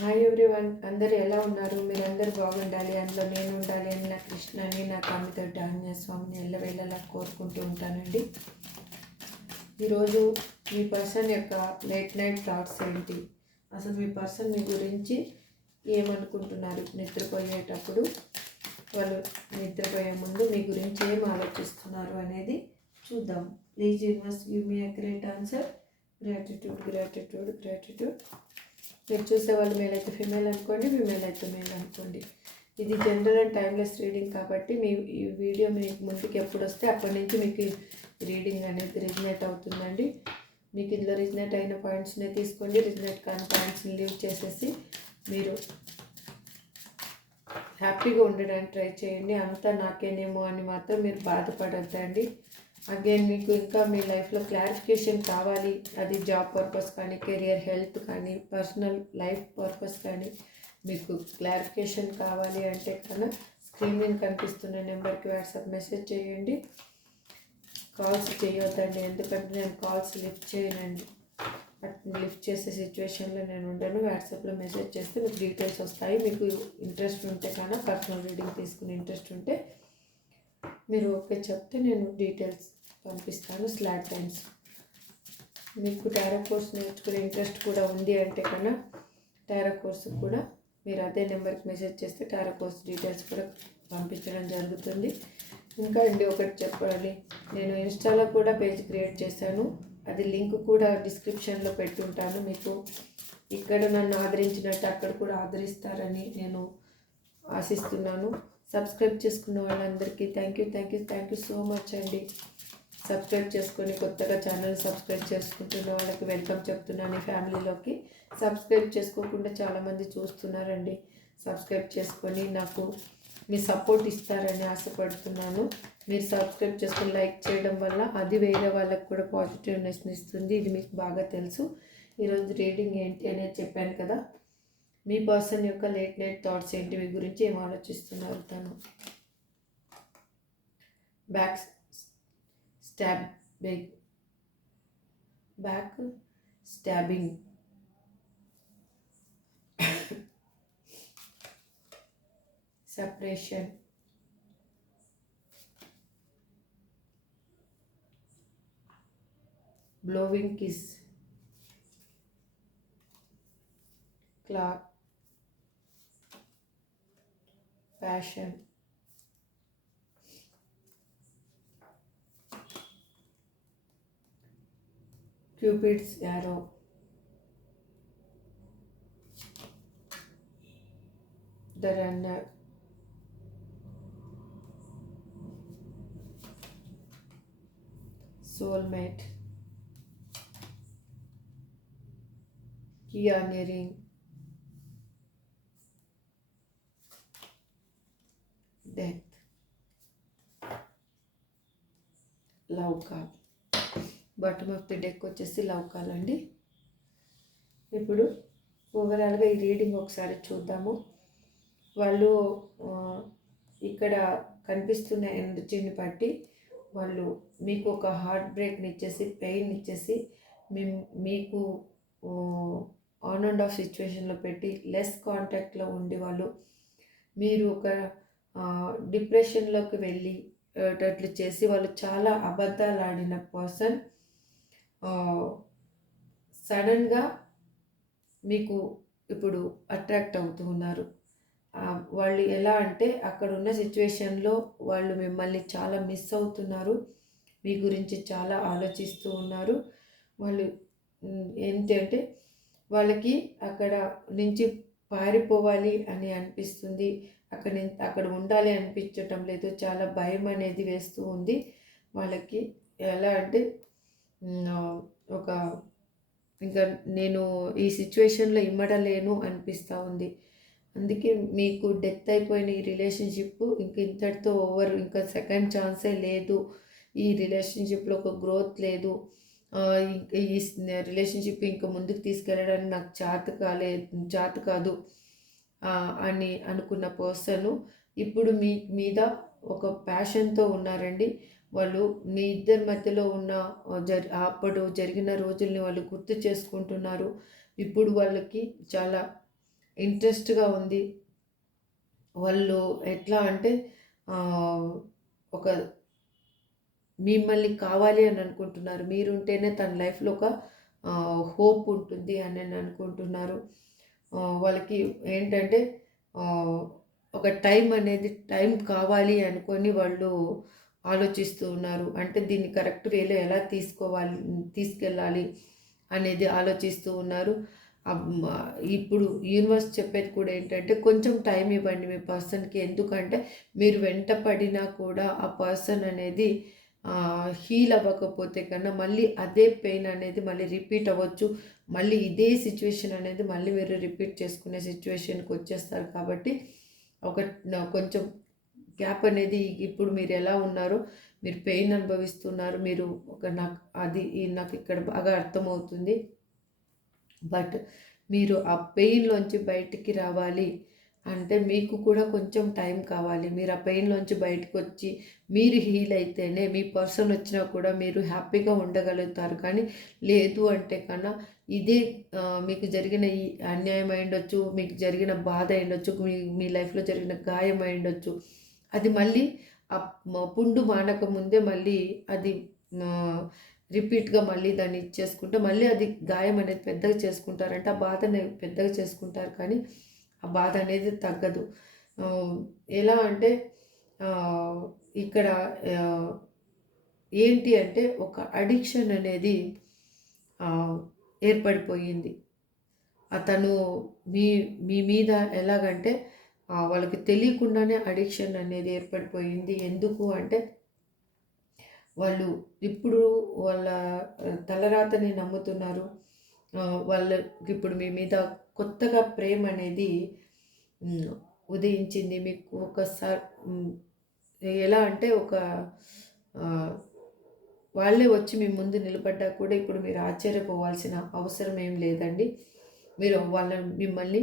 Hi everyone, అందరు ఎలా ఉన్నారు? మీరందరూ బాగుండాలి, అందులో నేను ఉండాలి అని నా కృష్ణని నా కామితోటి ఆంజనేయ స్వామిని ఎల్లవేళలా కోరుకుంటూ ఉంటానండి. ఈరోజు మీ పర్సన్ యొక్క లేట్ నైట్ థాట్స్ ఏంటి, అసలు మీ పర్సన్ మీ గురించి ఏమనుకుంటున్నారు, నిద్రపోయేటప్పుడు వాళ్ళు నిద్రపోయే ముందు మీ గురించి ఏం ఆలోచిస్తున్నారు అనేది చూద్దాం. Please universe give me a great answer. Gratitude gratitude gratitude. మీరు చూసే వాళ్ళు మేల్ అయితే ఫీమేల్ అనుకోండి, ఫీమేల్ అయితే మేల్ అనుకోండి. ఇది జనరల్ అండ్ టైమ్లెస్ రీడింగ్ కాబట్టి మీ ఈ వీడియో మీకు ముందుకు ఎప్పుడు వస్తే అప్పటి నుంచి మీకు రీడింగ్ అనేది రిజనేట్ అవుతుందండి. మీకు ఇందులో రిజనేట్ అయిన పాయింట్స్ని తీసుకోండి, రిజనేట్ కాని పాయింట్స్ని లీవ్ చేసేసి మీరు హ్యాపీగా ఉండడానికి ట్రై చేయండి. అంతా నాకేనేమో అని మాత్రం మీరు బాధపడద్దండి. అగైన్ మీకు ఇంకా మీ లైఫ్లో క్లారిఫికేషన్ కావాలి, అది జాబ్ పర్పస్ కానీ, కెరియర్, హెల్త్ కానీ, పర్సనల్ లైఫ్ పర్పస్ కానీ మీకు క్లారిఫికేషన్ కావాలి అంటే కన్నా స్క్రీన్ మీద కనిపిస్తున్న నెంబర్కి వాట్సాప్ మెసేజ్ చేయండి. కాల్స్ చేయొద్దండి, ఎందుకంటే నేను కాల్స్ లిఫ్ట్ చేయనండి. లిఫ్ట్ చేసే సిచ్యువేషన్లో నేను ఉండను. వాట్సాప్లో మెసేజ్ చేస్తే మీకు డీటెయిల్స్ వస్తాయి. మీకు ఇంట్రెస్ట్ ఉంటే కన్నా పర్సనల్ రీడింగ్ తీసుకునే ఇంట్రెస్ట్ ఉంటే మీరు ఓకే చెప్తే నేను డీటెయిల్స్ పంపిస్తాను. Slot times. మీకు టారో కోర్స్ నేర్చుకునే ఇంట్రెస్ట్ కూడా ఉంది అంటే కన్నా టారో కోర్సు కూడా మీరు అదే నెంబర్కి మెసేజ్ చేస్తే టారో కోర్స్ డీటెయిల్స్ కూడా పంపించడం జరుగుతుంది. ఇంకా అండి ఒకటి చెప్పాలి, నేను ఇన్స్టాలో కూడా పేజ్ క్రియేట్ చేశాను. అది లింక్ కూడా డిస్క్రిప్షన్లో పెట్టుంటాను. మీకు ఇక్కడ నన్ను ఆదరించినట్టు అక్కడ కూడా ఆదరిస్తారని నేను ఆశిస్తున్నాను. సబ్స్క్రైబ్ చేసుకున్న వాళ్ళందరికీ థ్యాంక్ యూ సో మచ్ అండి. సబ్స్క్రైబ్ చేసుకొని కొత్తగా ఛానల్ సబ్స్క్రైబ్ చేసుకుంటున్న వాళ్ళకి వెల్కమ్ చెప్తున్నాను ఈ ఫ్యామిలీలోకి. సబ్స్క్రైబ్ చేసుకోకుండా చాలామంది చూస్తున్నారండి. సబ్స్క్రైబ్ చేసుకొని నాకు మీ సపోర్ట్ ఇస్తారని ఆశపడుతున్నాను. మీరు సబ్స్క్రైబ్ చేసుకొని లైక్ చేయడం వల్ల అది వేరే వాళ్ళకి కూడా పాజిటివ్నెస్ని ఇస్తుంది. ఇది మీకు బాగా తెలుసు. ఈరోజు రీడింగ్ ఏంటి అనేది చెప్పాను కదా. మీ పర్సన్ యొక్క లేట్ నైట్ థాట్స్ ఏంటి, మీ గురించి ఏం ఆలోచిస్తున్నారు? తను back stabbing, separation, blowing kiss, clock, passion, Cupid's arrow, the runner, soulmate, pioneering, death, love card. Bottom of the deck వచ్చేసి లవ్ కార్డ్ అండి. ఇప్పుడు ఓవరాల్గా ఈ రీడింగ్ ఒకసారి చూద్దాము. వాళ్ళు ఇక్కడ కనిపిస్తున్న ఎనర్జీని బట్టి వాళ్ళు మీకు ఒక హార్ట్ బ్రేక్ని ఇచ్చేసి, పెయిన్ ఇచ్చేసి, మీకు ఆన్ అండ్ ఆఫ్ సిచ్యువేషన్లో పెట్టి లెస్ కాంటాక్ట్లో ఉండి వాళ్ళు మీరు ఒక డిప్రెషన్లోకి వెళ్ళి అట్లు చేసి వాళ్ళు చాలా అబద్ధాలు ఆడిన పర్సన్ సడన్గా మీకు ఇప్పుడు అట్రాక్ట్ అవుతూ ఉన్నారు. వాళ్ళు ఎలా అంటే అక్కడ ఉన్న సిచ్యువేషన్లో వాళ్ళు మిమ్మల్ని చాలా మిస్ అవుతున్నారు, మీ గురించి చాలా ఆలోచిస్తూ ఉన్నారు. వాళ్ళు ఏంటంటే వాళ్ళకి అక్కడ నుంచి పారిపోవాలి అని అనిపిస్తుంది, అక్కడ ఉండాలి అనిపించటం లేదు, చాలా భయం అనేది వేస్తూ ఉంది వాళ్ళకి. ఎలా అంటే ఒక ఇంకా నేను ఈ సిచ్యువేషన్లో ఇమ్మడలేను అనిపిస్తూ ఉంది. అందుకే మీకు డెత్ అయిపోయిన ఈ రిలేషన్షిప్ ఇంక ఇంతటితో ఓవర్, ఇంకా సెకండ్ ఛాన్సే లేదు, ఈ రిలేషన్షిప్లో ఒక గ్రోత్ లేదు, ఈ రిలేషన్షిప్ ఇంకా ముందుకు తీసుకెళ్ళడానికి నాకు చేత కాదు అని అనుకున్న పర్సన్ ఇప్పుడు మీ మీద ఒక ప్యాషన్తో ఉన్నారండి. వాళ్ళు మీ ఇద్దరి మధ్యలో ఉన్న అప్పుడు జరిగిన రోజుల్ని వాళ్ళు గుర్తు చేసుకుంటున్నారు. ఇప్పుడు వాళ్ళకి చాలా ఇంట్రెస్ట్గా ఉంది. వాళ్ళు ఎట్లా అంటే ఒక మిమ్మల్ని కావాలి అని అనుకుంటున్నారు. మీరుంటేనే తన లైఫ్‌లో ఒక హోప్ ఉంటుంది అని అనుకుంటున్నారు. వాళ్ళకి ఏంటంటే ఆహ్, ఒక టైం కావాలి అనుకోని వాళ్ళు ఆలోచిస్తూ ఉన్నారు. అంటే దీన్ని కరెక్ట్ వేలో ఎలా తీసుకెళ్ళాలి అనేది ఆలోచిస్తూ ఉన్నారు. ఇప్పుడు యూనివర్స్ చెప్పేది కూడా ఏంటంటే కొంచెం టైం ఇవ్వండి మీ పర్సన్‌కి. ఎందుకంటే మీరు వెంట పడినా కూడా ఆ పర్సన్ అనేది హీల్ అవ్వకపోతే కన్నా మళ్ళీ అదే పెయిన్ అనేది మళ్ళీ రిపీట్ అవ్వచ్చు. మళ్ళీ ఇదే సిచ్యువేషన్ అనేది మళ్ళీ మీరు రిపీట్ చేసుకునే సిచ్యువేషన్‌కి వచ్చేస్తారు. కాబట్టి ఒక కొంచెం గ్యాప్ అనేది ఇప్పుడు మీరు ఎలా ఉన్నారో, మీరు పెయిన్ అనుభవిస్తున్నారు. మీరు నాకు ఇక్కడ బాగా అర్థమవుతుంది. బట్ మీరు ఆ పెయిన్‌లోంచి బయటికి రావాలి అంటే మీకు కూడా కొంచెం టైం కావాలి. మీరు ఆ పెయిన్‌లోంచి బయటకొచ్చి మీరు హీల్ అయితేనే మీ పర్సన్ వచ్చినా కూడా మీరు హ్యాపీగా ఉండగలుగుతారు. కానీ లేదు అంటే కన్నా ఇదే మీకు జరిగిన ఈ అన్యాయం అయ్యుండొచ్చు, మీకు జరిగిన బాధ అయ్యుండొచ్చు, మీ మీ లైఫ్‌లో జరిగిన గాయం అయ్యుండొచ్చు. అది మళ్ళీ పుండు మానక ముందే మళ్ళీ అది ఆహ్, రిపీట్‌గా మళ్ళీ దాన్ని ఇచ్చేసుకుంటే మళ్ళీ అది గాయం అనేది పెద్దగా చేసుకుంటారంటే ఆ బాధని పెద్దగా చేసుకుంటారు కానీ ఆ బాధ అనేది తగ్గదు. ఆహ్, ఎలా అంటే ఆహ్, ఇక్కడ ఆహ్, ఏంటి అంటే ఒక అడిక్షన్ అనేది ఏర్పడిపోయింది. అతను మీ మీ మీద ఎలాగంటే వాళ్ళకి తెలియకుండానే అడిక్షన్ అనేది ఏర్పడిపోయింది. ఎందుకు అంటే వాళ్ళు ఇప్పుడు వాళ్ళ తలరాతని నమ్ముతున్నారు. వాళ్ళకిప్పుడు మీ మీద కొత్తగా ప్రేమ అనేది ఉదయించింది. మీకు ఎలా అంటే వాళ్ళే వచ్చి మీ ముందు నిలబడ్డా కూడా ఇప్పుడు మీరు ఆశ్చర్యపోవాల్సిన అవసరం ఏం లేదండి. మీరు మిమ్మల్ని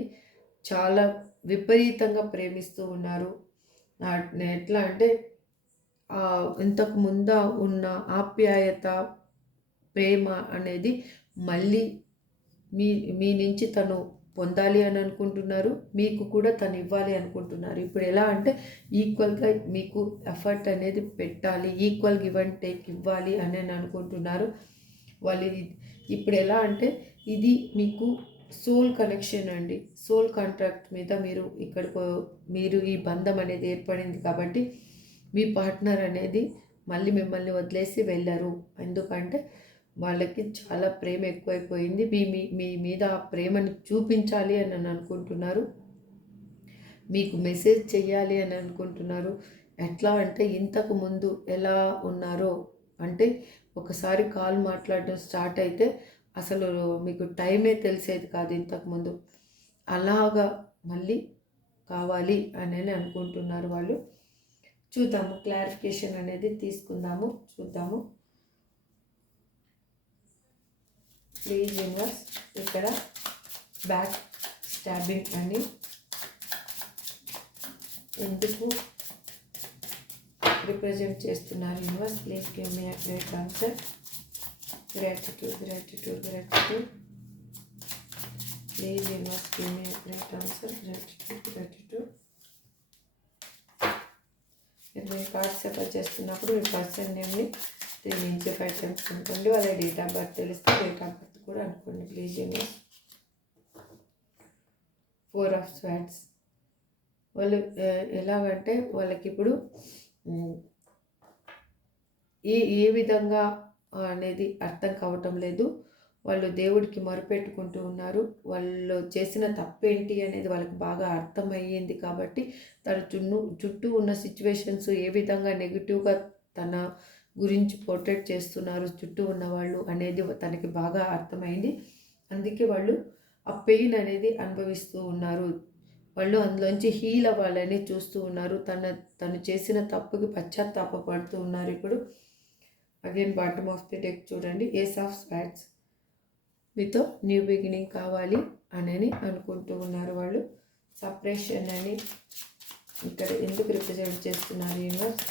చాలా విపరీతంగా ప్రేమిస్తూ ఉన్నారు. ఎట్లా అంటే ఇంతకు ముందు ఉన్న ఆప్యాయత, ప్రేమ అనేది మళ్ళీ మీ మీ నుంచి తను పొందాలి అని అనుకుంటున్నారు. మీకు కూడా తను ఇవ్వాలి అనుకుంటున్నారు. ఇప్పుడు ఎలా అంటే ఈక్వల్‌గా మీకు ఎఫర్ట్ అనేది పెట్టాలి. ఈక్వల్ గివ్ అండ్ టేక్ ఇవ్వాలి అని అనుకుంటున్నారు. వాళ్ళు ఇప్పుడు ఎలా అంటే ఇది మీకు సోల్ కనెక్షన్ అండి. సోల్ కాంట్రాక్ట్ మీద మీరు ఈ బంధం అనేది ఏర్పడింది కాబట్టి మీ పార్ట్నర్ అనేది మళ్ళీ మిమ్మల్ని వదిలేసి వెళ్ళరు. ఎందుకంటే వాళ్ళకి చాలా ప్రేమ ఎక్కువైపోయింది. మీ మీ మీ మీద ఆ ప్రేమను చూపించాలి అని అనుకుంటున్నారు. మీకు మెసేజ్ చెయ్యాలి అని అనుకుంటున్నారు. ఎట్లా అంటే ఇంతకు ముందు ఎలా ఉన్నారో అంటే ఒకసారి కాల్ మాట్లాడడం స్టార్ట్ అయితే అసలు మీకు టైమే తెలిసేది కాదు ఇంతకుముందు. అలాగా మళ్ళీ కావాలి అని అనుకుంటున్నారు వాళ్ళు. చూద్దాము, క్లారిఫికేషన్ అనేది తీసుకుందాము, చూద్దాము. ప్లీజ్ యూనివర్స్ ఇక్కడ బ్యాక్ స్టాబింగ్ అని ఎందుకు రిప్రజెంట్ చేస్తున్నారు universe? Please give me a great answer. Gratitude, gratitude, gratitude. Please universe give me a great answer. Gratitude, gratitude. మీరు మీ కార్డ్స్ సెపరేట్ చేస్తున్నప్పుడు మీ పర్సన్ నేమ్ని 3 నుంచి 5 టైమ్స్ అనుకోండి. వాళ్ళ డేట్ ఆఫ్ బర్త్ తెలిస్తే డేట్ ఆఫ్ బర్త్ కూడా అనుకోండి. Please universe. 4 of swords. వాళ్ళు ఎలాగంటే వాళ్ళకి ఇప్పుడు ఏ విధంగా అనేది అర్థం కావటం లేదు. వాళ్ళు దేవుడికి మొరపెట్టుకుంటూ ఉన్నారు. వాళ్ళు చేసిన తప్పేంటి అనేది వాళ్ళకి బాగా అర్థమయ్యింది కాబట్టి చుట్టూ ఉన్న సిచ్యువేషన్స్ ఏ విధంగా నెగిటివ్గా తన గురించి పోర్ట్రేట్ చేస్తున్నారు చుట్టూ ఉన్నవాళ్ళు అనేది తనకి బాగా అర్థమైంది. అందుకే వాళ్ళు ఆ పెయిన్ అనేది అనుభవిస్తూ ఉన్నారు. వాళ్ళు అందులోంచి హీల్ అవ్వాలని చూస్తూ ఉన్నారు. తను చేసిన తప్పుకి పశ్చాత్తాపడుతూ ఉన్నారు. ఇప్పుడు again bottom of the deck చూడండి, ఏస్ ఆఫ్ స్వార్డ్స్. మీతో న్యూ బిగినింగ్ కావాలి అని అనుకుంటూ ఉన్నారు వాళ్ళు. సపరేషన్ అని ఇక్కడ ఎందుకు రిప్రజెంట్ చేస్తున్నారు యూనివర్స్?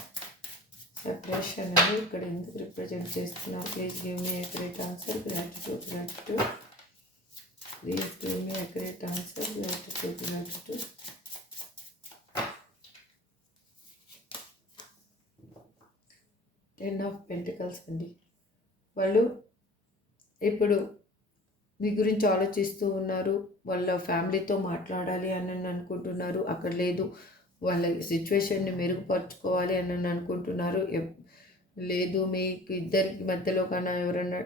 సెపరేషన్ అని ఇక్కడ ఎందుకు రిప్రజెంట్ చేస్తున్నారు? Please give me accurate answer. Gratitude, gratitude. Please give me accurate answer. Gratitude. Gratitude. 10 of pentacles అండి. వాళ్ళు ఇప్పుడు మీ గురించి ఆలోచిస్తూ ఉన్నారు. వాళ్ళ ఫ్యామిలీతో మాట్లాడాలి అని అనుకుంటున్నారు. అక్కడ లేదు, వాళ్ళ సిచ్యువేషన్ని మెరుగుపరుచుకోవాలి అని అనుకుంటున్నారు. లేదు, మీకు ఇద్దరికి మధ్యలో కన్నా ఎవరన్నా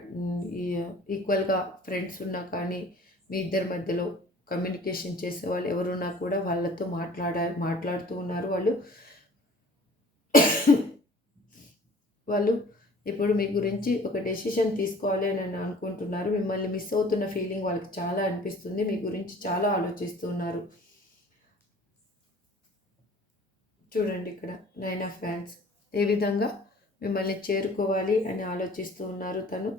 ఈక్వల్గా ఫ్రెండ్స్ ఉన్నా కానీ మీ ఇద్దరి మధ్యలో కమ్యూనికేషన్ చేసే వాళ్ళు ఎవరున్నా కూడా వాళ్ళతో మాట్లాడుతూ ఉన్నారు. వాళ్ళు ఇప్పుడు మీ గురించి ఒక డెసిషన్ తీసుకోవాలి అని అనుకుంటున్నారు. మిమ్మల్ని మిస్ అవుతున్న ఫీలింగ్ వాళ్ళకి చాలా అనిపిస్తుంది. మీ గురించి చాలా ఆలోచిస్తున్నారు. చూడండి ఇక్కడ 9 ఆఫ్ వ్యాండ్స్. ఏ విధంగా మిమ్మల్ని చేరుకోవాలి అని ఆలోచిస్తూ ఉన్నారు. తను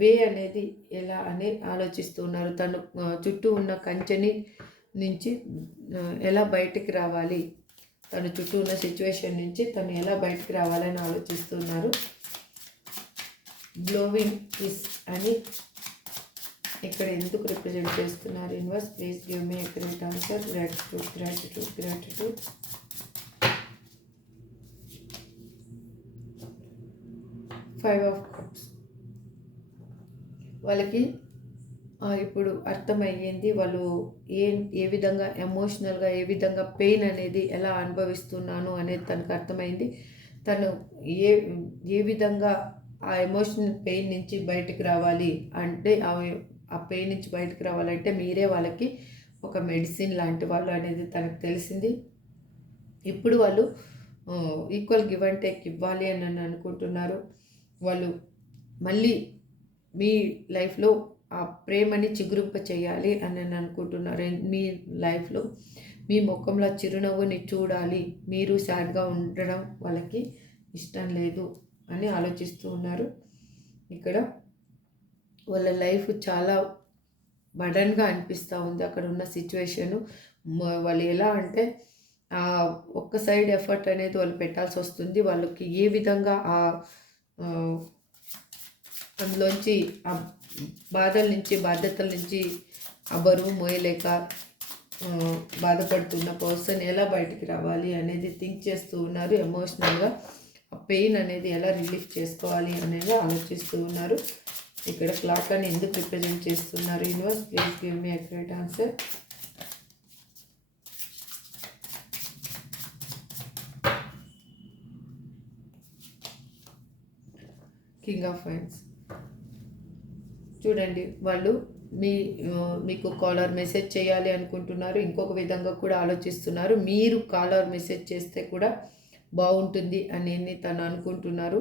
వే అనేది ఎలా అని ఆలోచిస్తూ ఉన్నారు. తను చుట్టూ ఉన్న కంచెని నుంచి ఎలా బయటికి రావాలి, తను చుట్టూ ఉన్న సిచ్యువేషన్ నుంచి తను ఎలా బయటికి రావాలని ఆలోచిస్తున్నారు. బ్లోవింగ్ కిస్ అని ఇక్కడ ఎందుకు రిప్రజెంట్ చేస్తున్నారు universe? Please give me a correct answer. Gratitude gratitude gratitude. 5 of cups. వాళ్ళకి ఇప్పుడు అర్థమయ్యింది వాళ్ళు ఏ విధంగా ఎమోషనల్గా, ఏ విధంగా పెయిన్ అనేది ఎలా అనుభవిస్తున్నాను అనేది తనకు అర్థమైంది. తను ఏ విధంగా ఆ ఎమోషనల్ పెయిన్ నుంచి బయటకు రావాలి అంటే, ఆ పెయిన్ నుంచి బయటకు రావాలంటే మీరే వాళ్ళకి ఒక మెడిసిన్ లాంటి వాళ్ళు అనేది తనకు తెలిసింది. ఇప్పుడు వాళ్ళు ఈక్వల్ గివ్ అండ్ టేక్ ఇవ్వాలి అని అనుకుంటున్నారు. వాళ్ళు మళ్ళీ మీ లైఫ్లో ఆ ప్రేమని చిగురింప చేయాలి అని అనుకుంటున్నారు. మీ లైఫ్లో మీ ముఖంలో చిరునవ్వుని చూడాలి. మీరు సాడ్గా ఉండడం వాళ్ళకి ఇష్టం లేదు అని ఆలోచిస్తూ ఉన్నారు. ఇక్కడ వాళ్ళ లైఫ్ చాలా బర్డన్గా అనిపిస్తూ ఉంది. అక్కడ ఉన్న సిచ్యువేషను వాళ్ళు ఎలా అంటే ఒక్క సైడ్ ఎఫర్ట్ అనేది వాళ్ళు పెట్టాల్సి వస్తుంది. వాళ్ళకి ఏ విధంగా అందులోంచి ఆ బాధల నుంచి, బాధ్యతల నుంచి ఆ బరువు మోయలేక బాధపడుతున్న పర్సన్ ఎలా బయటికి రావాలి అనేది థింక్ చేస్తూ ఉన్నారు. ఎమోషనల్గా ఆ పెయిన్ అనేది ఎలా రిలీఫ్ చేసుకోవాలి అనేది ఆలోచిస్తూ ఉన్నారు. ఇక్కడ క్లాక్ అని ఎందుకు రిప్రజెంట్ చేస్తున్నారు universe? Please give me accurate answer. King of wines. చూడండి, వాళ్ళు మీకు కాలర్ మెసేజ్ చేయాలి అనుకుంటున్నారు. ఇంకొక విధంగా కూడా ఆలోచిస్తున్నారు. మీరు కాలర్ మెసేజ్ చేస్తే కూడా బాగుంటుంది అని తను అనుకుంటున్నారు.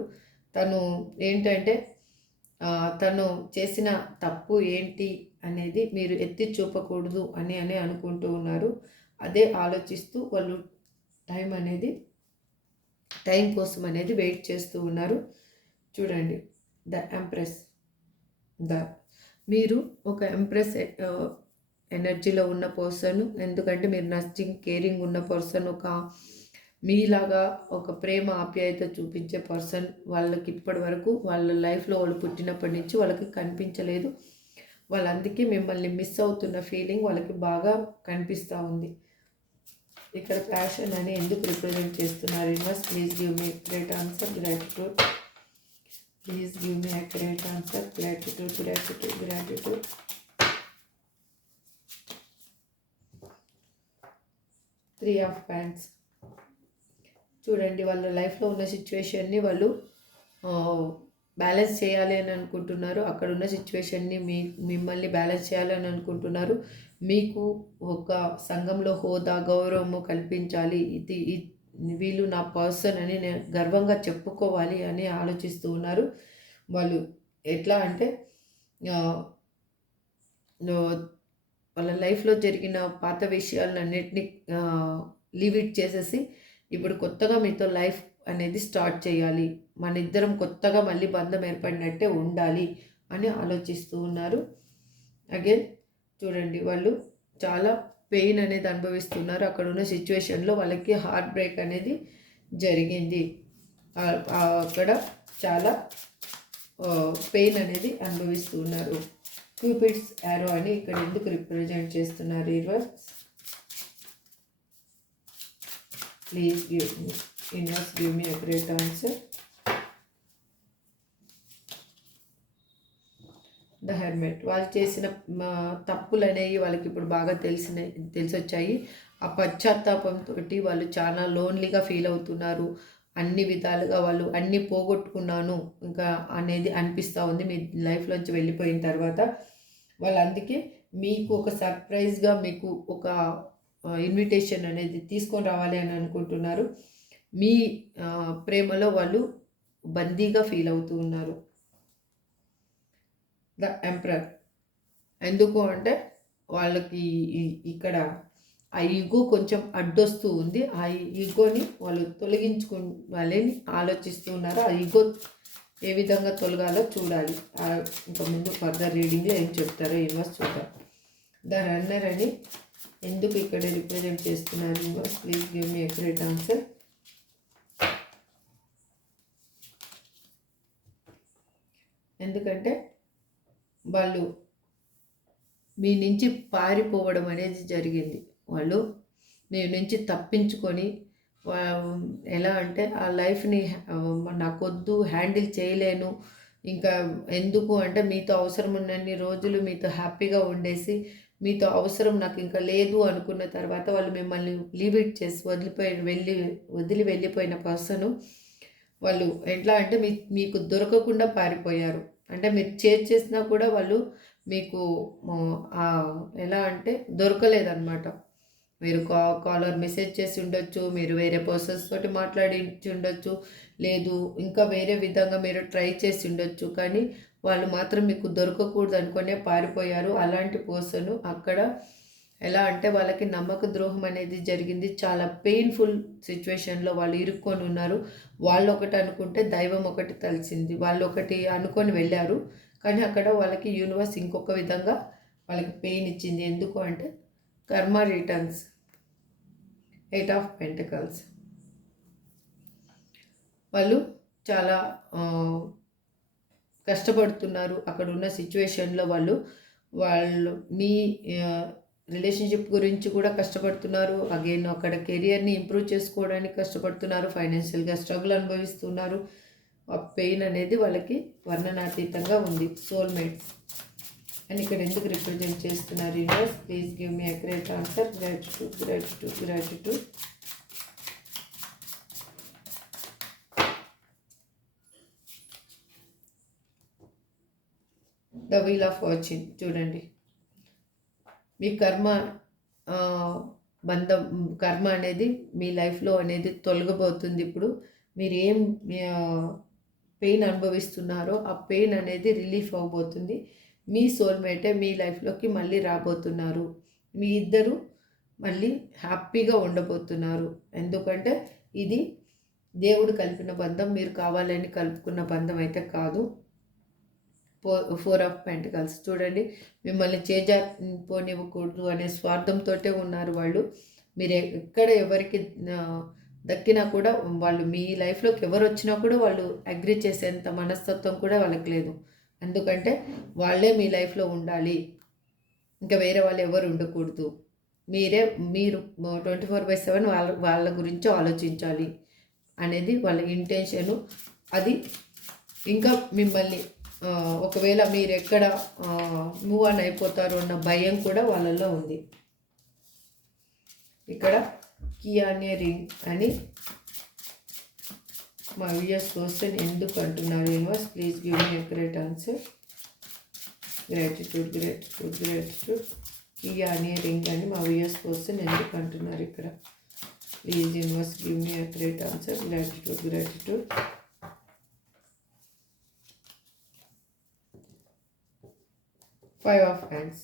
తను ఏంటంటే తను చేసిన తప్పు ఏంటి అనేది మీరు ఎత్తి చూపకూడదు అని అనుకుంటూ ఉన్నారు. అదే ఆలోచిస్తూ వాళ్ళు టైం కోసం అనేది వెయిట్ చేస్తూ ఉన్నారు. చూడండి, ద ఎంప్రెస్. మీరు ఒక ఎంప్రెస్ ఎనర్జీలో ఉన్న పర్సన్. ఎందుకంటే మీరు నర్సింగ్, కేరింగ్ ఉన్న పర్సన్, మీలాగా ఒక ప్రేమ ఆప్యాయత చూపించే పర్సన్. వాళ్ళకి ఇప్పటి వరకు వాళ్ళ లైఫ్లో వాళ్ళు పుట్టినప్పటి నుంచి వాళ్ళకి కనిపించలేదు. వాళ్ళందుకే మిమ్మల్ని మిస్ అవుతున్న ఫీలింగ్ వాళ్ళకి బాగా కనిపిస్తూ ఉంది. ఇక్కడ ప్యాషన్ అని ఎందుకు రిప్రజెంట్ చేస్తున్నారు universe? Please give me great answer. Gratitude. Please give me accurate answer. Gratitude, gratitude, gratitude. 3 of Wands. చూడండి, వాళ్ళ లైఫ్లో ఉన్న సిచ్యువేషన్ని వాళ్ళు బ్యాలెన్స్ చేయాలి అని అనుకుంటున్నారు. అక్కడ ఉన్న సిచ్యువేషన్ని మిమ్మల్ని బ్యాలెన్స్ చేయాలని అనుకుంటున్నారు. మీకు ఒక సంఘంలో హోదా, గౌరవము కల్పించాలి. వీళ్ళు నా పర్సన్ అని నేను గర్వంగా చెప్పుకోవాలి అని ఆలోచిస్తూ ఉన్నారు. వాళ్ళు ఎట్లా అంటే వాళ్ళ లైఫ్లో జరిగిన పాత విషయాలన్నిటినీ లీవ్ ఇట్ చేసేసి ఇప్పుడు కొత్తగా మీతో లైఫ్ అనేది స్టార్ట్ చేయాలి, మన ఇద్దరం కొత్తగా మళ్ళీ బంధం ఏర్పడినట్టే ఉండాలి అని ఆలోచిస్తూ ఉన్నారు. అగైన్ చూడండి, వాళ్ళు చాలా పెయిన్ అనేది అనుభవిస్తున్నారు. అక్కడ ఉన్న సిచ్యువేషన్లో వాళ్ళకి హార్ట్ బ్రేక్ అనేది జరిగింది. అక్కడ చాలా పెయిన్ అనేది అనుభవిస్తున్నారు. క్యూపిడ్స్ యారో అని ఇక్కడ ఎందుకు రిప్రజెంట్ చేస్తున్నారు universe? Please universe give me a great answer. The hermit. వాళ్ళు చేసిన తప్పులు అనేవి వాళ్ళకి ఇప్పుడు బాగా తెలిసొచ్చాయి. ఆ పశ్చాత్తాపంతో వాళ్ళు చాలా లోన్లీగా ఫీల్ అవుతున్నారు. అన్ని విధాలుగా వాళ్ళు అన్నీ పోగొట్టుకున్నాను ఇంకా అనేది అనిపిస్తూ ఉంది మీ లైఫ్లోంచి వెళ్ళిపోయిన తర్వాత. వాళ్ళు అందుకే మీకు ఒక సర్ప్రైజ్గా మీకు ఒక ఇన్విటేషన్ అనేది తీసుకొని రావాలి అని అనుకుంటున్నారు. మీ ప్రేమలో వాళ్ళు బందీగా ఫీల్ అవుతూ ఉన్నారు. The emperor. ఎందుకు అంటే వాళ్ళకి ఇక్కడ ఆ ఈగో కొంచెం అడ్డొస్తూ ఉంది. ఆ ఈగోని వాళ్ళు తొలగించుకోవాలని ఆలోచిస్తూ ఉన్నారు. ఆ ఈగో ఏ విధంగా తొలగాలో చూడాలి. ఇంకా ముందు ఫర్దర్ రీడింగ్లో ఏం చెప్తారో యూనివర్స్ చూద్దాం. ద రన్నర్ అని ఎందుకు ఇక్కడ రిప్రజెంట్ చేస్తున్నారు universe? Please give me accurate answer. ఎందుకంటే వాళ్ళు మీ నుంచి పారిపోవడం అనేది జరిగింది. వాళ్ళు మీ నుంచి తప్పించుకొని ఎలా అంటే ఆ లైఫ్ని నాకొద్దు, హ్యాండిల్ చేయలేను, ఇంకా ఎందుకు అంటే మీతో అవసరం ఉన్నన్ని రోజులు మీతో హ్యాపీగా ఉండేసి మీతో అవసరం నాకు ఇంకా లేదు అనుకున్న తర్వాత వాళ్ళు మిమ్మల్ని లీవ్ ఇట్ చేసి వదిలి వెళ్ళిపోయిన పర్సను వాళ్ళు ఎట్లా అంటే మీకు దొరకకుండా పారిపోయారు. అంటే మీరు చేసినా కూడా వాళ్ళు మీకు ఎలా అంటే దొరకలేదన్నమాట. మీరు కాలర్ మెసేజ్ చేసి ఉండొచ్చు, మీరు వేరే పర్సన్స్ తోటి మాట్లాడించి ఉండొచ్చు, లేదు ఇంకా వేరే విధంగా మీరు ట్రై చేసి ఉండొచ్చు, కానీ వాళ్ళు మాత్రం మీకు దొరకకూడదు అనుకునే పారిపోయారు. అలాంటి పర్సన్ అక్కడ ఎలా అంటే వాళ్ళకి నమ్మక ద్రోహం అనేది జరిగింది. చాలా పెయిన్ఫుల్ సిచ్యువేషన్లో వాళ్ళు ఇరుక్కొని ఉన్నారు. వాళ్ళు ఒకటి అనుకుంటే దైవం ఒకటి తలిసింది. వాళ్ళు ఒకటి అనుకొని వెళ్ళారు, కానీ అక్కడ వాళ్ళకి యూనివర్స్ ఇంకొక విధంగా వాళ్ళకి పెయిన్ ఇచ్చింది. ఎందుకు అంటే కర్మ రిటర్న్స్. 8 of pentacles. వాళ్ళు చాలా కష్టపడుతున్నారు అక్కడ ఉన్న సిచ్యువేషన్లో. వాళ్ళు మీ రిలేషన్షిప్ గురించి కూడా కష్టపడుతున్నారు. అగైన్ అక్కడ కెరియర్ని ఇంప్రూవ్ చేసుకోవడానికి కష్టపడుతున్నారు. ఫైనాన్షియల్గా స్ట్రగుల్ అనుభవిస్తున్నారు. ఆ పెయిన్ అనేది వాళ్ళకి వర్ణనాతీతంగా ఉంది. సోల్మేట్స్ అని ఇక్కడ ఎందుకు రిప్రజెంట్ చేస్తున్నారు universe? Please give me accurate answer. Gratitude, gratitude, gratitude. The wheel of fortune. చూడండి, మీ కర్మ అనేది మీ లైఫ్లో అనేది తొలగబోతుంది. ఇప్పుడు మీరు ఏం పెయిన్ అనుభవిస్తున్నారో ఆ పెయిన్ అనేది రిలీఫ్ అవ్వబోతుంది. మీ సోల్మేటే మీ లైఫ్లోకి మళ్ళీ రాబోతున్నారు. మీ ఇద్దరు మళ్ళీ హ్యాపీగా ఉండబోతున్నారు. ఎందుకంటే ఇది దేవుడు కలిపిన బంధం, మీరు కావాలని కలుపుకున్న బంధం అయితే కాదు. 4 ఆఫ్ పెంటికల్స్. చూడండి, మిమ్మల్ని పోనివ్వకూడదు అనే స్వార్థంతో ఉన్నారు వాళ్ళు. మీరు ఎక్కడ ఎవరికి దక్కినా కూడా వాళ్ళు మీ లైఫ్లోకి ఎవరు వచ్చినా కూడా వాళ్ళు అగ్రి చేసేంత మనస్తత్వం కూడా వాళ్ళకి లేదు. ఎందుకంటే వాళ్ళే మీ లైఫ్లో ఉండాలి, ఇంకా వేరే వాళ్ళు ఎవరు ఉండకూడదు. మీరు 24/7 వాళ్ళ గురించి ఆలోచించాలి అనేది వాళ్ళ ఇంటెన్షను. అది ఇంకా మిమ్మల్ని ఒకవేళ మీరు ఎక్కడ మూవ్ ఆన్ అయిపోతారు అన్న భయం కూడా వాళ్ళల్లో ఉంది. ఇక్కడ కియానే రింగ్ అని మా వ్యూయర్స్ క్వశ్చన్ ఎందుకు అంటున్నారు universe? Please give me accurate answer. Gratitude, gratitude, gratitude. కియానే రింగ్ అని మా వ్యూయర్స్ క్వశ్చన్ ఎందుకు అంటున్నారు ఇక్కడ? Please universe give me accurate answer. Gratitude, gratitude. 5 of hands.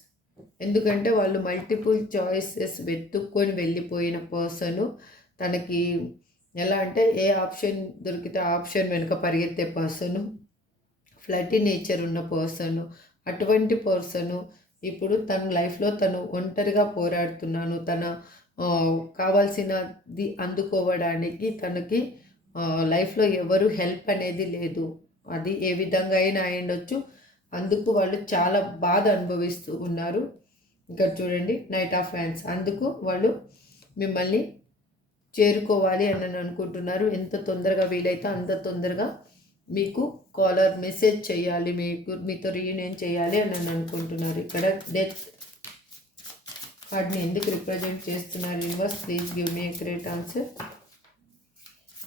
ఎందుకంటే వాళ్ళు మల్టిపుల్ చాయిసెస్ వెతుక్కొని వెళ్ళిపోయిన పర్సను. తనకి ఎలా అంటే ఏ ఆప్షన్ దొరికితే ఆ ఆప్షన్ వెనుక పరిగెత్తే పర్సను, ఫ్లటీ నేచర్ ఉన్న పర్సను. అటువంటి పర్సను ఇప్పుడు తన లైఫ్లో తను ఒంటరిగా పోరాడుతున్నాను, తన కావాల్సినది అందుకోవడానికి తనకి లైఫ్లో ఎవరు హెల్ప్ అనేది లేదు. అది ఏ విధంగా అయినా అయ్యుండొచ్చు. అందుకు వాళ్ళు చాలా బాధ అనుభవిస్తూ ఉన్నారు. ఇక్కడ చూడండి నైట్ ఆఫ్ హ్యాండ్స్, అందుకు వాళ్ళు మిమ్మల్ని చేరుకోవాలి అని అనుకుంటున్నారు. ఎంత తొందరగా వీలైతే అంత తొందరగా మీకు కాలర్ మెసేజ్ చేయాలి, మీతో రీయూనియన్ చేయాలి అని అనుకుంటున్నారు. ఇక్కడ డెత్ కార్డ్ని ఎందుకు రిప్రజెంట్ చేస్తున్నారు universe? Please give me great answer.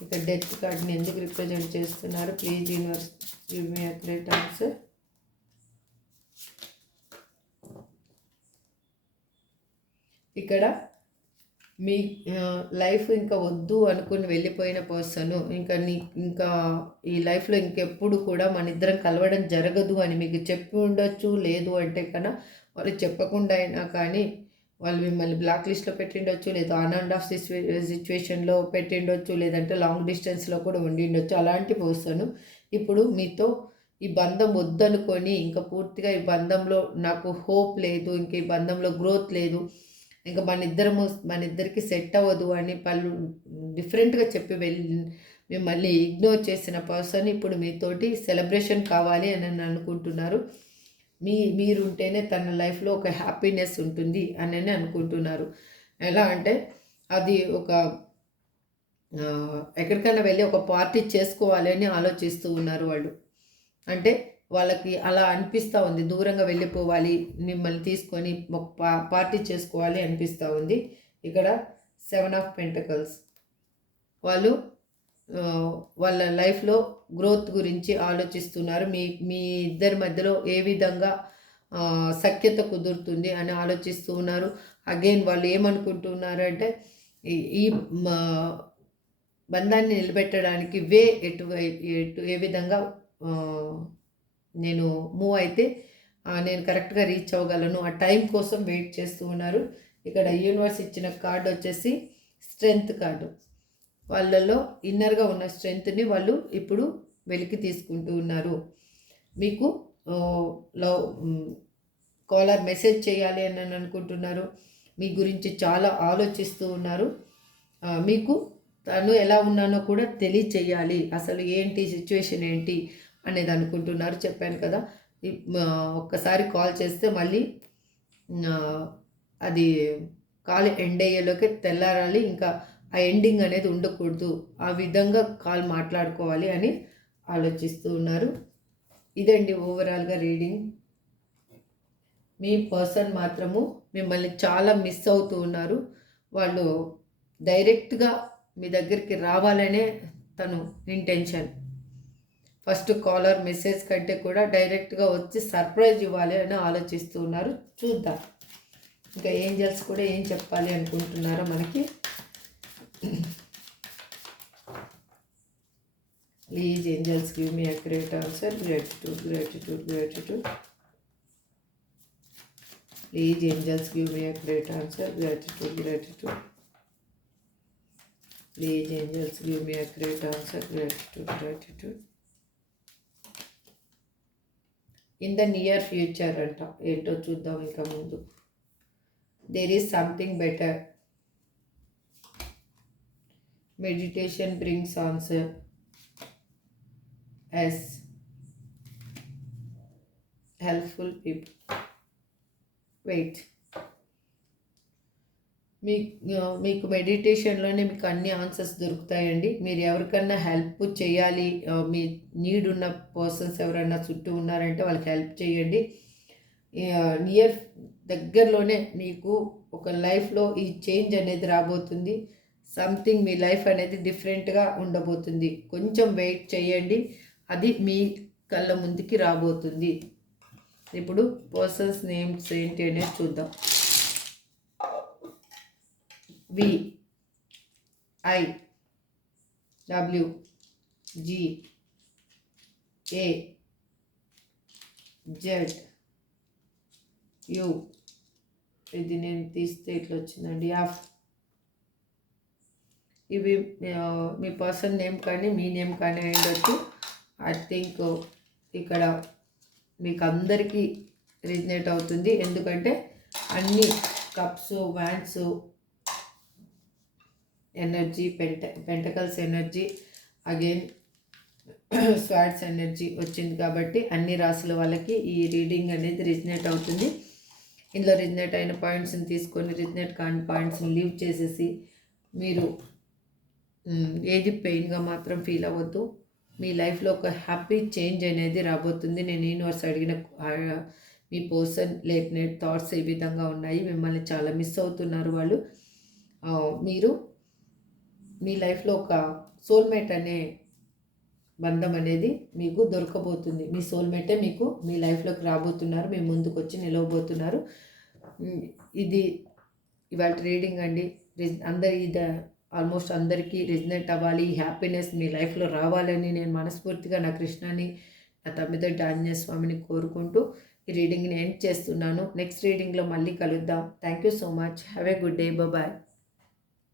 ఇక్కడ డెత్ కార్డ్ని ఎందుకు రిప్రజెంట్ చేస్తున్నారు? Please universe give me great answer. ఇక్కడ మీ లైఫ్ ఇంకా వద్దు అనుకుని వెళ్ళిపోయిన పర్సన్ ఇంకా ఈ లైఫ్లో ఇంకెప్పుడు కూడా మన ఇద్దరం కలవడం జరగదు అని మీకు చెప్పి ఉండొచ్చు. లేదు అంటే కన్నా వాళ్ళు చెప్పకుండా అయినా కానీ వాళ్ళు మిమ్మల్ని బ్లాక్ లిస్ట్లో పెట్టిండొచ్చు, లేదా ఆన్ అండ్ ఆఫ్ సిచ్యువేషన్లో పెట్టిండొచ్చు, లేదంటే లాంగ్ డిస్టెన్స్లో కూడా ఉండిండొచ్చు. అలాంటి పర్సన్ ఇప్పుడు మీతో ఈ బంధం వద్దనుకొని ఇంకా పూర్తిగా ఈ బంధంలో నాకు హోప్ లేదు, ఇంక ఈ బంధంలో గ్రోత్ లేదు, ఇంకా మన ఇద్దరికి సెట్ అవ్వదు అని వాళ్ళు డిఫరెంట్గా చెప్పి మిమ్మల్ని ఇగ్నోర్ చేసిన పర్సన్ ఇప్పుడు మీతోటి సెలబ్రేషన్ కావాలి అని అనుకుంటున్నారు. మీరుంటేనే తన లైఫ్లో ఒక హ్యాపీనెస్ ఉంటుంది అని అనుకుంటున్నారు. ఎలా అంటే అది ఒక ఎక్కడికైనా వెళ్ళి ఒక పార్టీ చేసుకోవాలి అని ఆలోచిస్తూ ఉన్నారు వాళ్ళు. అంటే వాళ్ళకి అలా అనిపిస్తూ ఉంది, దూరంగా వెళ్ళిపోవాలి, మిమ్మల్ని తీసుకొని ఒక పార్టీ చేసుకోవాలి అనిపిస్తూ ఉంది. ఇక్కడ 7 ఆఫ్ పెంటకల్స్, వాళ్ళు వాళ్ళ లైఫ్లో గ్రోత్ గురించి ఆలోచిస్తున్నారు. మీ ఇద్దరి మధ్యలో ఏ విధంగా సఖ్యత కుదురుతుంది అని ఆలోచిస్తూ ఉన్నారు. అగైన్ వాళ్ళు ఏమనుకుంటున్నారు అంటే ఈ బంధాన్ని నిలబెట్టడానికి ఎటు ఏ విధంగా నేను మూవ్ అయితే నేను కరెక్ట్గా రీచ్ అవ్వగలను, ఆ టైం కోసం వెయిట్ చేస్తూ ఉన్నారు. ఇక్కడ యూనివర్స్ ఇచ్చిన కార్డు వచ్చేసి స్ట్రెంగ్త్ కార్డు. వాళ్ళల్లో ఇన్నర్గా ఉన్న స్ట్రెంగ్త్ని వాళ్ళు ఇప్పుడు వెలికి తీసుకుంటూ ఉన్నారు. మీకు కాలర్ మెసేజ్ చేయాలి అని అనుకుంటున్నారు. మీ గురించి చాలా ఆలోచిస్తూ ఉన్నారు. మీకు తను ఎలా ఉన్నానో కూడా తెలియచేయాలి, అసలు ఏంటి సిచ్యువేషన్ ఏంటి అనేది అనుకుంటున్నారు. చెప్పాను కదా, ఒక్కసారి కాల్ చేస్తే మళ్ళీ అది కాల్ ఎండ్ అయ్యేలోకి తెల్లారాలి, ఇంకా ఆ ఎండింగ్ అనేది ఉండకూడదు, ఆ విధంగా కాల్ మాట్లాడుకోవాలి అని ఆలోచిస్తూ ఉన్నారు. ఇదండి ఓవరాల్గా రీడింగ్. మీ పర్సన్ మాత్రము మిమ్మల్ని చాలా మిస్ అవుతూ ఉన్నారు. వాళ్ళు డైరెక్ట్గా మీ దగ్గరికి రావాలనే తను ఇంటెన్షన్. ఫస్ట్ కాలర్ మెసేజ్ కంటే కూడా డైరెక్ట్గా వచ్చి సర్ప్రైజ్ ఇవ్వాలి అని ఆలోచిస్తూ ఉన్నారు. చూద్దాం ఇంకా ఏంజల్స్ కూడా ఏం చెప్పాలి అనుకుంటున్నారో మనకి. Please angels give me accurate answer. Gratitude. Please angels give me accurate answer. Gratitude. Please angels give me accurate answer. Gratitude. In the near future అంట, ఏంటో చూద్దాం ఇంకా ముందు. There is something better. Meditation brings answer. Yes, helpful people. Wait, మీకు మెడిటేషన్లోనే మీకు అన్ని answers దొరుకుతాయండి. మీరు ఎవరికన్నా హెల్ప్ చేయాలి, మీ నీడ్ ఉన్న పర్సన్స్ ఎవరైనా చుట్టూ ఉన్నారంటే వాళ్ళకి హెల్ప్ చేయండి. దగ్గరలోనే మీకు ఒక లైఫ్లో ఈ చేంజ్ అనేది రాబోతుంది. సంథింగ్ మీ లైఫ్ అనేది డిఫరెంట్గా ఉండబోతుంది. కొంచెం వెయిట్ చేయండి, అది మీ కళ్ళ ముందుకి రాబోతుంది. ఇప్పుడు పర్సన్స్ నేమ్స్ ఏంటి అనేది చూద్దాం. V I W G A Z U. ఇది నేను తీస్తే ఇట్లా వచ్చిందండి. ఇవి మీ పర్సన్ నేమ్ కానీ మీ నేమ్ కానీ అయ్యొచ్చు. ఐ థింక్ ఇక్కడ మీకు అందరికీ రిజనేట్ అవుతుంది, ఎందుకంటే అన్ని cups, wands energy, pentacles energy, again swords energy వచ్చింది కాబట్టి అన్ని రాసుల వాళ్ళకి ఈ రీడింగ్ అనేది రిజనేట్ అవుతుంది. ఇందులో రిజనేట్ అయిన పాయింట్స్ని తీసుకొని రిజనేట్ కాని పాయింట్స్ని లీవ్ చేసేసి మీరు ఏది పెయిన్గా మాత్రం ఫీల్ అవ్వద్దు. మీ లైఫ్లో ఒక హ్యాపీ చేంజ్ అనేది రాబోతుంది. నేను యూనివర్స్ అడిగిన మీ పర్సన్ లేట్ నైట్ థాట్స్ ఏ విధంగా ఉన్నాయి, మిమ్మల్ని చాలా మిస్ అవుతున్నారు వాళ్ళు. మీరు మీ లైఫ్లో ఒక సోల్మేట్ అనే బంధం అనేది మీకు దొరకబోతుంది. మీ సోల్మేటే మీకు మీ లైఫ్లోకి రాబోతున్నారు, మీ ముందుకు వచ్చి నిలవబోతున్నారు. ఇది ఇవాళ రీడింగ్ అండి. ఇది ఆల్మోస్ట్ అందరికీ రిజనేట్ అవ్వాలి, హ్యాపీనెస్ మీ లైఫ్లో రావాలని నేను మనస్ఫూర్తిగా నా కృష్ణని, నా తమ్మిదొడ్డి ఆంజనేయ స్వామిని కోరుకుంటూ ఈ రీడింగ్ని ఎండ్ చేస్తున్నాను. నెక్స్ట్ రీడింగ్లో మళ్ళీ కలుద్దాం. Thank you so much. Have a good day. Bye.